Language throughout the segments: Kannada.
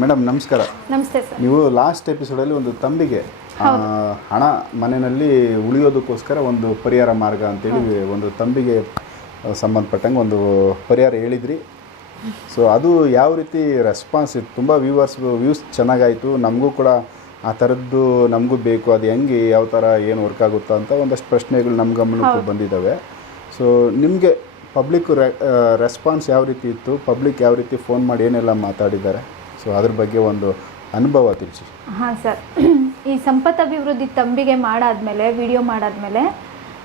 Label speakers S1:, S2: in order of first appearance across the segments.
S1: ಮೇಡಮ್ ನಮಸ್ಕಾರ. ನಮಸ್ತೆ ಸರ್. ನೀವು ಲಾಸ್ಟ್ ಎಪಿಸೋಡಲ್ಲಿ ಒಂದು ತಂಬಿಗೆ ಆ, ಹಣ ಮನೆಯಲ್ಲಿ ಉಳಿಯೋದಕ್ಕೋಸ್ಕರ ಒಂದು ಪರಿಹಾರ ಮಾರ್ಗ ಅಂತೇಳಿ ಒಂದು ತಂಬಿಗೆ ಆ, ಸಂಬಂಧಪಟ್ಟಂಗೆ ಒಂದು ಪರಿಹಾರ ಹೇಳಿದ್ರಿ. ಸೊ ಅದು ಯಾವ ರೀತಿ ರೆಸ್ಪಾನ್ಸ್ ಇತ್ತು? ತುಂಬ ವ್ಯೂವರ್ಸ್ ವ್ಯೂಸ್ ಚೆನ್ನಾಗಾಯಿತು. ನಮಗೂ ಕೂಡ ಆ ಥರದ್ದು ನಮಗೂ ಬೇಕು. ಅದು ಹೆಂಗೆ ಯಾವ ಥರ ಏನು ವರ್ಕ್ ಆಗುತ್ತಾ ಅಂತ ಒಂದಷ್ಟು ಪ್ರಶ್ನೆಗಳು ನಮ್ಮ ಗಮನಕ್ಕೆ ಬಂದಿದ್ದಾವೆ. ಸೊ ನಿಮಗೆ ಪಬ್ಲಿಕ್ ರೆಸ್ಪಾನ್ಸ್ ಯಾವ ರೀತಿ ಇತ್ತು? ಪಬ್ಲಿಕ್ ಯಾವ ರೀತಿ ಫೋನ್ ಮಾಡಿ ಏನೆಲ್ಲ ಮಾತಾಡಿದ್ದಾರೆ? ಸೊ ಅದ್ರ ಬಗ್ಗೆ ಒಂದು ಅನುಭವ
S2: ತಿಳಿಸಿ. ಹಾಂ ಸರ್ ಈ ಸಂಪತ್ ಅಭಿವೃದ್ಧಿ ತಂಬಿಗೆ ಮಾಡಾದ್ಮೇಲೆ ವಿಡಿಯೋ ಮಾಡಾದ್ಮೇಲೆ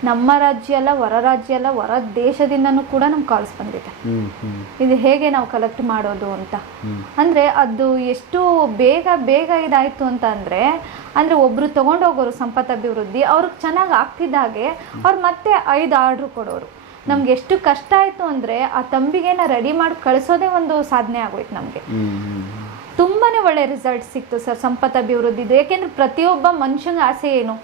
S2: ನಮ್ಮ ರಾಜ್ಯ ಅಲ್ಲ ಹೊರ ರಾಜ್ಯ ಅಲ್ಲ ಹೊರ ದೇಶದಿಂದನೂ ಕೂಡ ನಮ್ಗೆ ಕಾಲ್ಸ್ ಬಂದಿದೆ. ಇದು ಹೇಗೆ ನಾವು ಕಲೆಕ್ಟ್ ಮಾಡೋದು ಅಂತ? ಅಂದ್ರೆ ಅಂದರೆ ಅದು ಎಷ್ಟು ಬೇಗ ಬೇಗ ಇದಾಯಿತು ಅಂತ ಅಂದರೆ ಅಂದರೆ ಒಬ್ಬರು ತೊಗೊಂಡೋಗೋರು ಸಂಪತ್ ಅಭಿವೃದ್ಧಿ ಅವ್ರಿಗೆ ಚೆನ್ನಾಗಿ ಆಗ್ತಿದ್ದಾಗೆ ಅವ್ರು ಮತ್ತೆ ಐದು ಆರ್ಡ್ರ್ ಕೊಡೋರು. ನಮ್ಗೆ ಎಷ್ಟು ಕಷ್ಟ ಆಯಿತು ಅಂದರೆ ಆ ತಂಬಿಗೆನ ರೆಡಿ ಮಾಡಿ ಕಳಿಸೋದೇ ಒಂದು ಸಾಧನೆ ಆಗೋಯ್ತು ನಮಗೆ. ತುಂಬಾನೇ ಒಳ್ಳೆ ರಿಸಲ್ಟ್ ಸಿಕ್ತು ಸರ್ ಸಂಪತ್ ಅಭಿವೃದ್ಧಿದು ಯಾಕೆಂದ್ರೆ ಪ್ರತಿಯೊಬ್ಬ ಮನುಷ್ಯನ ಆಸೆ ಏನು?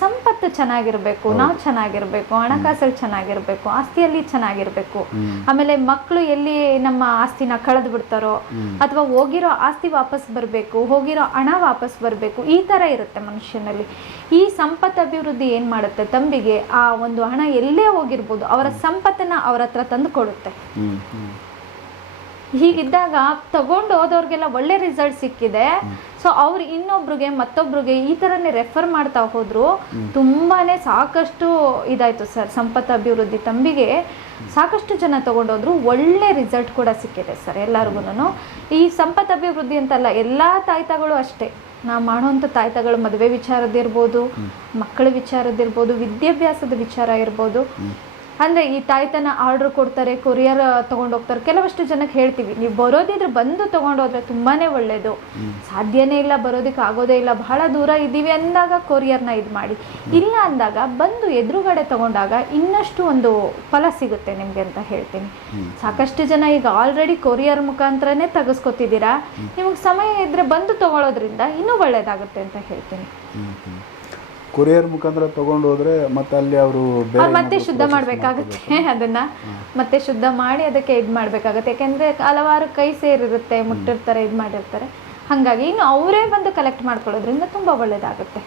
S2: ಸಂಪತ್ತು ಚೆನ್ನಾಗಿರ್ಬೇಕು ನಾವು ಚೆನ್ನಾಗಿರಬೇಕು ಹಣಕಾಸಲ್ಲಿ ಚೆನ್ನಾಗಿರ್ಬೇಕು ಆಸ್ತಿಯಲ್ಲಿ ಚೆನ್ನಾಗಿರ್ಬೇಕು. ಆಮೇಲೆ ಮಕ್ಕಳು ಎಲ್ಲಿ ನಮ್ಮ ಆಸ್ತಿನ ಕಳೆದು ಬಿಡ್ತಾರೋ ಅಥವಾ ಹೋಗಿರೋ ಆಸ್ತಿ ವಾಪಸ್ ಬರಬೇಕು ಹೋಗಿರೋ ಹಣ ವಾಪಸ್ ಬರಬೇಕು ಈ ಥರ ಇರುತ್ತೆ ಮನುಷ್ಯನಲ್ಲಿ. ಈ ಸಂಪತ್ತು ಅಭಿವೃದ್ಧಿ ಏನು ಮಾಡುತ್ತೆ? ತಂಬಿಗೆ ಆ ಒಂದು ಹಣ ಎಲ್ಲೇ ಹೋಗಿರ್ಬೋದು ಅವರ ಸಂಪತ್ತನ್ನು ಅವರ ಹತ್ರ ತಂದು ಕೊಡುತ್ತೆ. ಹೀಗಿದ್ದಾಗ ತಗೊಂಡು ಹೋದವ್ರಿಗೆಲ್ಲ ಒಳ್ಳೆ ರಿಸಲ್ಟ್ ಸಿಕ್ಕಿದೆ. ಸೊ ಅವ್ರು ಇನ್ನೊಬ್ರಿಗೆ, ಮತ್ತೊಬ್ರಿಗೆ ಈ ಥರನೇ ರೆಫರ್ ಮಾಡ್ತಾ ಹೋದ್ರು. ತುಂಬಾನೇ ಸಾಕಷ್ಟು ಇದಾಯ್ತು ಸರ್, ಸಂಪತ್ ಅಭಿವೃದ್ಧಿ ತಂಬಿಗೆ. ಸಾಕಷ್ಟು ಜನ ತಗೊಂಡೋದ್ರು ಒಳ್ಳೆ ರಿಸಲ್ಟ್ ಕೂಡ ಸಿಕ್ಕಿದೆ ಸರ್ ಎಲ್ಲರಿಗೂ ಈ ಸಂಪತ್ ಅಭಿವೃದ್ಧಿ ಅಂತಲ್ಲ, ಎಲ್ಲ ತಾಯ್ತಗಳು ಅಷ್ಟೇ. ನಾವು ಮಾಡೋವಂಥ ತಾಯ್ತಗಳು ಮದುವೆ ವಿಚಾರದಿರ್ಬೋದು ಮಕ್ಕಳ ವಿಚಾರದಿರ್ಬೋದು ವಿದ್ಯಾಭ್ಯಾಸದ ವಿಚಾರ ಇರ್ಬೋದು. ಅಂದರೆ ಈ ತಾಯ್ತನ ಆರ್ಡರ್ ಕೊಡ್ತಾರೆ ಕೊರಿಯರ್ ತೊಗೊಂಡೋಗ್ತಾರೆ ಕೆಲವಷ್ಟು ಜನಕ್ಕೆ ಹೇಳ್ತೀವಿ ನೀವು ಬರೋದಿದ್ರೆ ಬಂದು ತೊಗೊಂಡೋದ್ರೆ ತುಂಬಾ ಒಳ್ಳೆಯದು ಸಾಧ್ಯನೇ ಇಲ್ಲ ಬರೋದಕ್ಕೆ ಆಗೋದೇ ಇಲ್ಲ. ಬಹಳ ದೂರ ಇದ್ದೀವಿ ಅಂದಾಗ ಕೊರಿಯರ್ನ ಇದು ಮಾಡಿ. ಇಲ್ಲ ಅಂದಾಗ ಬಂದು ಎದುರುಗಡೆ ತಗೊಂಡಾಗ ಇನ್ನಷ್ಟು ಒಂದು ಫಲ ಸಿಗುತ್ತೆ ನಿಮಗೆ ಅಂತ ಹೇಳ್ತೀನಿ. ಸಾಕಷ್ಟು ಜನ ಈಗ ಆಲ್ರೆಡಿ ಕೊರಿಯರ್ ಮುಖಾಂತರನೇ ತೆಗೆಸ್ಕೊತಿದ್ದೀರಾ? ನಿಮಗೆ ಸಮಯ ಇದ್ದರೆ ಬಂದು ತಗೊಳ್ಳೋದ್ರಿಂದ ಇನ್ನೂ ಒಳ್ಳೆಯದಾಗುತ್ತೆ ಅಂತ ಹೇಳ್ತೀನಿ.
S1: ಕೊರಿಯರ್ ಮುಖಾಂತರ ತಗೊಂಡು ಹೋದ್ರೆ ಮತ್ತೆ ಅಲ್ಲಿ ಅವರು ಮತ್ತೆ ಶುದ್ಧ ಮಾಡಬೇಕಾಗುತ್ತೆ
S2: ಅದನ್ನ ಮತ್ತೆ ಶುದ್ಧ ಮಾಡಿ ಅದಕ್ಕೆ ಇದು ಮಾಡಬೇಕಾಗುತ್ತೆ. ಯಾಕೆಂದ್ರೆ ಹಲವಾರು ಕೈ ಸೇರಿರುತ್ತೆ ಮುಟ್ಟಿರ್ತಾರೆ ಇದು ಮಾಡಿರ್ತಾರೆ. ಹಾಗಾಗಿ ಇನ್ನು ಅವರೇ ಬಂದು ಕಲೆಕ್ಟ್ ಮಾಡ್ಕೊಳ್ಳೋದ್ರಿಂದ ತುಂಬಾ ಒಳ್ಳೇದಾಗುತ್ತೆ.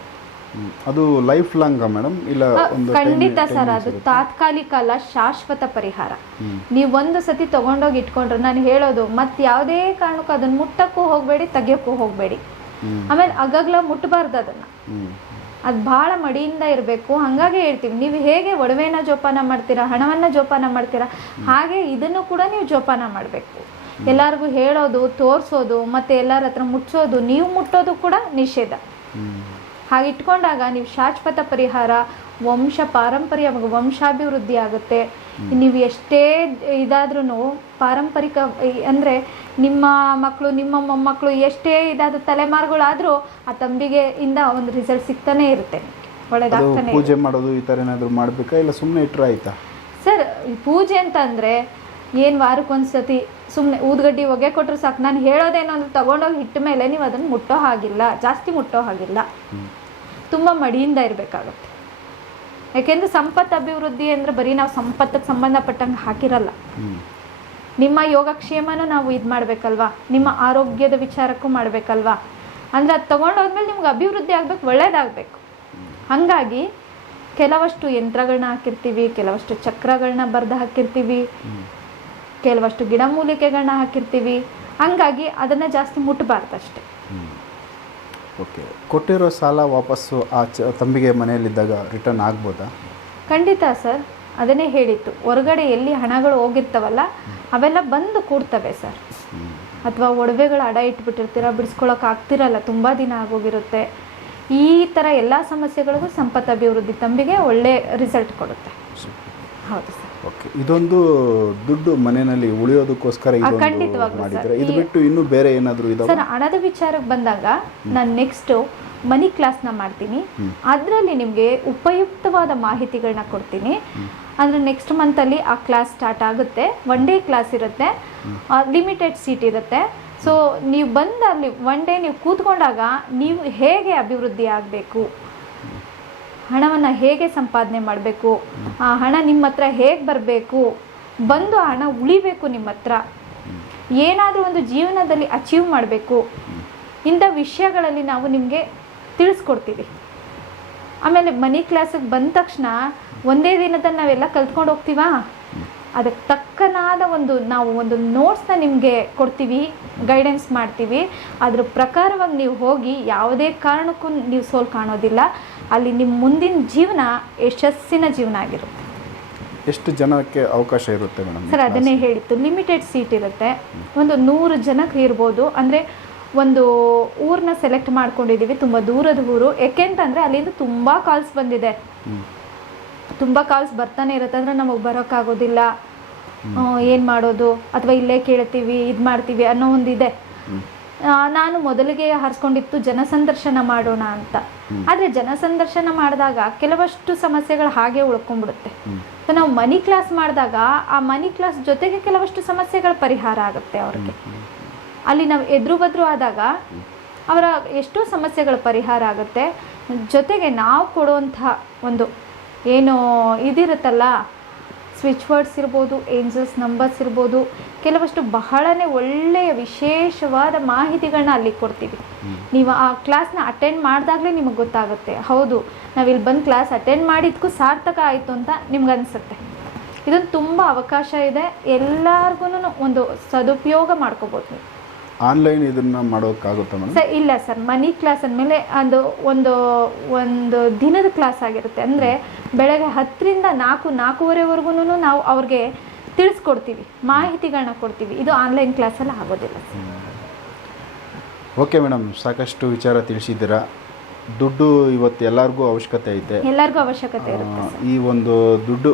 S2: ಅದು ಲೈಫ್ ಲಾಂಗ್
S1: ಮೇಡಮ್ ಇಲ್ಲ ಖಂಡಿತ ಸರ್
S2: ಅದು ತಾತ್ಕಾಲಿಕ ಅಲ್ಲ ಶಾಶ್ವತ ಪರಿಹಾರ. ನೀವು ಒಂದು ಸತಿ ತಗೊಂಡೋಗಿ ಇಟ್ಕೊಂಡ್ರೆ ನಾನು ಹೇಳೋದು ಮತ್ತೆ ಯಾವುದೇ ಕಾರಣಕ್ಕೂ ಅದನ್ನ ಮುಟ್ಟಕ್ಕೂ ಹೋಗಬೇಡಿ ತೆಗಿಯಕ್ಕೂ ಹೋಗಬೇಡಿ. ಆಮೇಲೆ ಅಗಾಗ್ಲ ಮುಟ್ಟಬಾರ್ದು ಅದನ್ನ. ಅದು ಭಾಳ ಮಡಿಯಿಂದ ಇರಬೇಕು. ಹಾಗಾಗಿ ಹೇಳ್ತೀವಿ ನೀವು ಹೇಗೆ ಒಡವೆನ ಜೋಪಾನ ಮಾಡ್ತೀರಾ ಹಣವನ್ನು ಜೋಪಾನ ಮಾಡ್ತೀರಾ ಹಾಗೆ ಇದನ್ನು ಕೂಡ ನೀವು ಜೋಪಾನ ಮಾಡಬೇಕು. ಎಲ್ಲರಿಗೂ ಹೇಳೋದು ತೋರಿಸೋದು ಮತ್ತು ಎಲ್ಲರ ಹತ್ರ ಮುಟ್ಸೋದು ನೀವು ಮುಟ್ಟೋದು ಕೂಡ ನಿಷೇಧ. ಹಾಗೆ ಇಟ್ಕೊಂಡಾಗ ನೀವು ಶಾಶ್ವತ ಪರಿಹಾರ ವಂಶ ಪಾರಂಪರ್ಯ ವಂಶಾಭಿವೃದ್ಧಿ ಆಗುತ್ತೆ. ನೀವು ಎಷ್ಟೇ ಇದಾದ್ರೂ ಪಾರಂಪರಿಕ ಅಂದ್ರೆ ನಿಮ್ಮ ಮಕ್ಕಳು ನಿಮ್ಮ ಮೊಮ್ಮಕ್ಕಳು ಎಷ್ಟೇ ಇದಾದ ತಲೆಮಾರುಗಳಾದರೂ ಆ ತಂಬಿಗೆ ಇಂದ ಒಂದು ರಿಸಲ್ಟ್ ಸಿಗ್ತಾನೆ ಇರುತ್ತೆ. ಒಳ್ಳೇದಾಗ್ತಾನೆ ಪೂಜೆ ಮಾಡೋದು ಈ ಥರ
S1: ಏನಾದರೂ ಮಾಡಬೇಕಾ? ಇಲ್ಲ ಸುಮ್ಮನೆ ಇಟ್ಟರೆ ಆಯ್ತಾ?
S2: ಸರ್ ಪೂಜೆ ಅಂತ ಅಂದರೆ ಏನು ವಾರಕ್ಕೊಂದ್ಸತಿ ಸುಮ್ಮನೆ ಊದ್ಗಡ್ಡಿ ಹೊಗೆ ಕೊಟ್ಟರು ಸಾಕು. ನಾನು ಹೇಳೋದೇನೋ ಅಂದ್ರೆ ತಗೊಂಡೋಗಿ ಹಿಟ್ಟ ಮೇಲೆ ನೀವು ಅದನ್ನು ಮುಟ್ಟೋ ಹಾಗಿಲ್ಲ. ಜಾಸ್ತಿ ಮುಟ್ಟೋ ಹಾಗಿಲ್ಲ. ತುಂಬ ಮಡಿಯಿಂದ ಇರಬೇಕಾಗುತ್ತೆ. ಯಾಕೆಂದ್ರೆ ಸಂಪತ್ತು ಅಭಿವೃದ್ಧಿ ಅಂದ್ರೆ ಬರೀ ನಾವು ಸಂಪತ್ತಿಗೆ ಸಂಬಂಧಪಟ್ಟಂಗೆ ಹಾಕಿರಲ್ಲ. ನಿಮ್ಮ ಯೋಗಕ್ಷೇಮನೂ ನಾವು ಇದು ಮಾಡಬೇಕಲ್ವಾ? ನಿಮ್ಮ ಆರೋಗ್ಯದ ವಿಚಾರಕ್ಕೂ ಮಾಡಬೇಕಲ್ವಾ? ಅಂದ್ರೆ ಅದು ತೊಗೊಂಡೋದ್ಮೇಲೆ ನಿಮ್ಗೆ ಅಭಿವೃದ್ಧಿ ಆಗ್ಬೇಕು, ಒಳ್ಳೇದಾಗಬೇಕು. ಹಾಗಾಗಿ ಕೆಲವಷ್ಟು ಯಂತ್ರಗಳನ್ನ ಹಾಕಿರ್ತೀವಿ, ಕೆಲವಷ್ಟು ಚಕ್ರಗಳನ್ನ ಬರೆದು ಹಾಕಿರ್ತೀವಿ, ಕೆಲವಷ್ಟು ಗಿಡಮೂಲಿಕೆಗಳನ್ನ ಹಾಕಿರ್ತೀವಿ. ಹಂಗಾಗಿ ಅದನ್ನು ಜಾಸ್ತಿ ಮುಟ್ಟಬಾರ್ದು ಅಷ್ಟೇ
S1: ಓಕೆ. ಕೊಟ್ಟಿರೋ ಸಾಲ ವಾಪಸ್ಸು ಆ ಚ ತಂಬಿಗೆ ಮನೆಯಲ್ಲಿದ್ದಾಗ ರಿಟರ್ನ್ ಆಗ್ಬೋದಾ? ಖಂಡಿತ
S2: ಸರ್. ಅದನ್ನೇ ಹೇಳಿತ್ತು ಹೊರಗಡೆ ಎಲ್ಲಿ ಹಣಗಳು ಹೋಗಿರ್ತವಲ್ಲ ಅವೆಲ್ಲ ಬಂದು ಕೂಡ್ತವೆ ಸರ್. ಅಥವಾ ಒಡವೆಗಳು ಅಡ ಇಟ್ಬಿಟ್ಟಿರ್ತೀರ ಬಿಡಿಸ್ಕೊಳಕ್ಕೆ ಆಗ್ತಿರಲ್ಲ ತುಂಬ ದಿನ ಆಗೋಗಿರುತ್ತೆ. ಈ ಥರ ಎಲ್ಲ ಸಮಸ್ಯೆಗಳಿಗೂ ಸಂಪತ್ತು ಅಭಿವೃದ್ಧಿ ತಂಬಿಗೆ ಒಳ್ಳೆ ರಿಸಲ್ಟ್ ಕೊಡುತ್ತೆ. ಹೌದು ಸರ್. ಓಕೆ ಇದೊಂದು ದುಡ್ಡು
S1: ಮನೆಯಲ್ಲಿ ಉಳಿಯೋದಕ್ಕೋಸ್ಕರ ಖಂಡಿತವಾಗ್ಲೂ. ಮಾಡಿದ್ರೆ. ಇದು ಬಿಟ್ಟು ಇನ್ನೂ ಬೇರೆ ಏನಾದರೂ
S2: ಇದಾವೆ? ಸರ್ ಹಣದ ವಿಚಾರಕ್ಕೆ ಬಂದಾಗ ನಾನು ನೆಕ್ಸ್ಟು ಮನಿ ಕ್ಲಾಸ್ನ ಮಾಡ್ತೀನಿ. ಅದರಲ್ಲಿ ನಿಮಗೆ ಉಪಯುಕ್ತವಾದ ಮಾಹಿತಿಗಳನ್ನ ಕೊಡ್ತೀನಿ. ಅಂದರೆ ನೆಕ್ಸ್ಟ್ ಮಂತಲ್ಲಿ ಆ ಕ್ಲಾಸ್ ಸ್ಟಾರ್ಟ್ ಆಗುತ್ತೆ. ಒನ್ ಡೇ ಕ್ಲಾಸ್ ಇರುತ್ತೆ. ಲಿಮಿಟೆಡ್ ಸೀಟ್ ಇರುತ್ತೆ. ಸೊ ನೀವು ಬಂದು ಅಲ್ಲಿ ಒನ್ ಡೇ ನೀವು ಕೂತ್ಕೊಂಡಾಗ ನೀವು ಹೇಗೆ ಅಭಿವೃದ್ಧಿ ಆಗಬೇಕು? ಹಣವನ್ನು ಹೇಗೆ ಸಂಪಾದನೆ ಮಾಡಬೇಕು? ಆ ಹಣ ನಿಮ್ಮ ಹತ್ರ ಹೇಗೆ ಬರಬೇಕು? ಬಂದು ಆ ಹಣ ಉಳಿಬೇಕು ನಿಮ್ಮ ಹತ್ರ. ಏನಾದರೂ ಒಂದು ಜೀವನದಲ್ಲಿ ಅಚೀವ್ ಮಾಡಬೇಕು. ಇಂಥ ವಿಷಯಗಳಲ್ಲಿ ನಾವು ನಿಮಗೆ ತಿಳಿಸ್ಕೊಡ್ತೀವಿ. ಆಮೇಲೆ ಮನಿ ಕ್ಲಾಸಿಗೆ ಬಂದ ತಕ್ಷಣ ಒಂದೇ ದಿನದಲ್ಲಿ ನಾವೆಲ್ಲ ಕಲ್ತ್ಕೊಂಡು ಹೋಗ್ತೀವಾ? ಅದಕ್ಕೆ ತಕ್ಕನಾದ ಒಂದು ನಾವು ಒಂದು ನೋಟ್ಸ್ನ ನಿಮಗೆ ಕೊಡ್ತೀವಿ ಗೈಡೆನ್ಸ್ ಮಾಡ್ತೀವಿ. ಅದ್ರ ಪ್ರಕಾರವಾಗಿ ನೀವು ಹೋಗಿ ಯಾವುದೇ ಕಾರಣಕ್ಕೂ ನೀವು ಸೋಲ್ ಕಾಣೋದಿಲ್ಲ. ಅಲ್ಲಿ ನಿಮ್ಮ ಮುಂದಿನ ಜೀವನ ಯಶಸ್ಸಿನ ಜೀವನ ಆಗಿರುತ್ತೆ. ಎಷ್ಟು
S1: ಜನಕ್ಕೆ ಅವಕಾಶ ಇರುತ್ತೆ ಮೇಡಮ್? ಸರ್ ಅದನ್ನೇ
S2: ಹೇಳಿತ್ತು ಲಿಮಿಟೆಡ್ ಸೀಟ್ ಇರುತ್ತೆ. ಒಂದು ನೂರು ಜನಕ್ಕೆ ಇರ್ಬೋದು. ಅಂದರೆ ಒಂದು ಊರನ್ನ ಸೆಲೆಕ್ಟ್ ಮಾಡ್ಕೊಂಡಿದ್ದೀವಿ. ತುಂಬ ದೂರದ ಊರು. ಯಾಕೆಂತಂದರೆ ಅಲ್ಲಿಂದ ತುಂಬ ಕಾಲ್ಸ್ ಬಂದಿದೆ. ತುಂಬ ಕಾಲ್ಸ್ ಬರ್ತಾನೆ ಇರುತ್ತೆ ಅಂದರೆ ನಮಗೆ ಬರೋಕ್ಕಾಗೋದಿಲ್ಲ. ಏನು ಮಾಡೋದು? ಅಥವಾ ಇಲ್ಲೇ ಕೇಳ್ತೀವಿ ಇದು ಮಾಡ್ತೀವಿ ಅನ್ನೋ ಒಂದಿದೆ. ನಾನು ಮೊದಲಿಗೆ ಹರಿಸ್ಕೊಂಡಿತ್ತು ಜನಸಂದರ್ಶನ ಮಾಡೋಣ ಅಂತ. ಆದರೆ ಜನಸಂದರ್ಶನ ಮಾಡಿದಾಗ ಕೆಲವಷ್ಟು ಸಮಸ್ಯೆಗಳು ಹಾಗೆ ಉಳ್ಕೊಂಡ್ಬಿಡುತ್ತೆ. ಸೊ ನಾವು ಮನಿ ಕ್ಲಾಸ್ ಮಾಡಿದಾಗ ಆ ಮನಿ ಕ್ಲಾಸ್ ಜೊತೆಗೆ ಕೆಲವಷ್ಟು ಸಮಸ್ಯೆಗಳು ಪರಿಹಾರ ಆಗುತ್ತೆ ಅವ್ರಿಗೆ. ಅಲ್ಲಿ ನಾವು ಎದುರು ಬದ್ರು ಆದಾಗ ಅವರ ಎಷ್ಟೋ ಸಮಸ್ಯೆಗಳು ಪರಿಹಾರ ಆಗುತ್ತೆ. ಜೊತೆಗೆ ನಾವು ಕೊಡುವಂತಹ ಒಂದು ಏನು ಇದಿರುತ್ತಲ್ಲ? ಸ್ವಿಚ್ ವರ್ಡ್ಸ್ ಇರ್ಬೋದು ಏಂಜಲ್ಸ್ ನಂಬರ್ಸ್ ಇರ್ಬೋದು ಕೆಲವಷ್ಟು ಬಹಳನೇ ಒಳ್ಳೆಯ ವಿಶೇಷವಾದ ಮಾಹಿತಿಗಳನ್ನ ಅಲ್ಲಿ ಕೊಡ್ತೀವಿ. ನೀವು ಆ ಕ್ಲಾಸ್ನ ಅಟೆಂಡ್ ಮಾಡಿದಾಗಲೇ ನಿಮಗೆ ಗೊತ್ತಾಗುತ್ತೆ. ಹೌದು ನಾವಿಲ್ಲಿ ಬಂದು ಕ್ಲಾಸ್ ಅಟೆಂಡ್ ಮಾಡಿದ್ಕೂ ಸಾರ್ಥಕ ಆಯಿತು ಅಂತ ನಿಮ್ಗೆ ಅನಿಸುತ್ತೆ ಇದೊಂದು ತುಂಬ ಅವಕಾಶ ಇದೆ. ಎಲ್ಲರಿಗೂ ಒಂದು ಸದುಪಯೋಗ ಮಾಡ್ಕೋಬೋದು ನೀವು. ಆನ್ಲೈನ್ ಇದನ್ನ
S1: ಮಾಡೋಕ್ಕಾಗುತ್ತಾ ಮೇಡಮ್? ಸರ್ ಇಲ್ಲ ಸರ್. ಮನಿ
S2: ಕ್ಲಾಸ್ ಅಂದಮೇಲೆ ಅದು ಒಂದು ಒಂದು ದಿನದ ಕ್ಲಾಸ್ ಆಗಿರುತ್ತೆ. ಅಂದರೆ ಬೆಳಗ್ಗೆ ಹತ್ತರಿಂದ ನಾಲ್ಕು ನಾಲ್ಕೂವರೆವರೆಗೂ ನಾವು ಅವ್ರಿಗೆ ತಿಳಿಸ್ಕೊಡ್ತೀವಿ. ಮಾಹಿತಿಗಳನ್ನ ಕೊಡ್ತೀವಿ. ಇದು ಆನ್ಲೈನ್ ಕ್ಲಾಸಲ್ಲಿ ಆಗೋದಿಲ್ಲ ಸರ್. Okay
S1: madam. ಸಾಕಷ್ಟು ವಿಚಾರ ತಿಳಿಸಿದ್ದೀರಾ. ದುಡ್ಡು ಇವತ್ತು ಎಲ್ಲರಿಗೂ ಅವಶ್ಯಕತೆ ಐತೆ. ಎಲ್ಲರಿಗೂ ಅವಶ್ಯಕತೆ ಇರುತ್ತೆ
S2: ಈ ಒಂದು ದುಡ್ಡು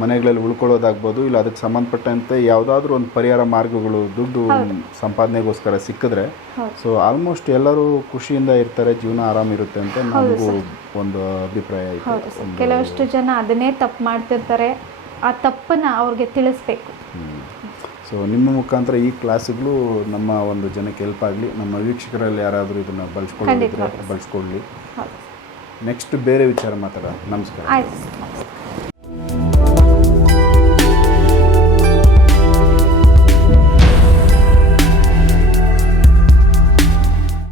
S2: ಮನೆಗಳಲ್ಲಿ
S1: ಉಳ್ಕೊಳ್ಳೋದಾಗ್ಬೋದು ಇಲ್ಲ ಅದಕ್ಕೆ ಸಂಬಂಧಪಟ್ಟಂತೆ ಯಾವುದಾದ್ರೂ ಒಂದು ಪರಿಹಾರ ಮಾರ್ಗಗಳು ದುಡ್ಡು ಸಂಪಾದನೆಗೋಸ್ಕರ ಸಿಕ್ಕಿದ್ರೆ. ಸೊ ಆಲ್ಮೋಸ್ಟ್ ಎಲ್ಲರೂ ಖುಷಿಯಿಂದ ಇರ್ತಾರೆ ಜೀವನ ಆರಾಮಿರುತ್ತೆ ಅಂತ ನನಗೂ ಒಂದು ಅಭಿಪ್ರಾಯ ಐತೆ.
S2: ಕೆಲವಷ್ಟು ಜನ ಅದನ್ನೇ ತಪ್ಪು ಮಾಡ್ತಿರ್ತಾರೆ ಆ ತಪ್ಪನ್ನ ಅವ್ರಿಗೆ ತಿಳಿಸ್ಬೇಕು. ಸೊ
S1: ನಿಮ್ಮ ಮುಖಾಂತರ ಈ ಕ್ಲಾಸ್ಗಳು ನಮ್ಮ ಒಂದು ಜನಕ್ಕೆ ಹೆಲ್ಪ್ ಆಗಲಿ ನಮ್ಮ ವೀಕ್ಷಕರಲ್ಲಿ ಯಾರಾದರೂ ಇದನ್ನು ಬಳಸ್ಕೊಳ್ಳಿ. ಬಳಸ್ಕೊಳ್ಳಿ ನೆಕ್ಸ್ಟ್ ಬೇರೆ ವಿಚಾರ ಮಾತಾಡೋಣ. ನಮಸ್ಕಾರ. ಆಯ್ತು.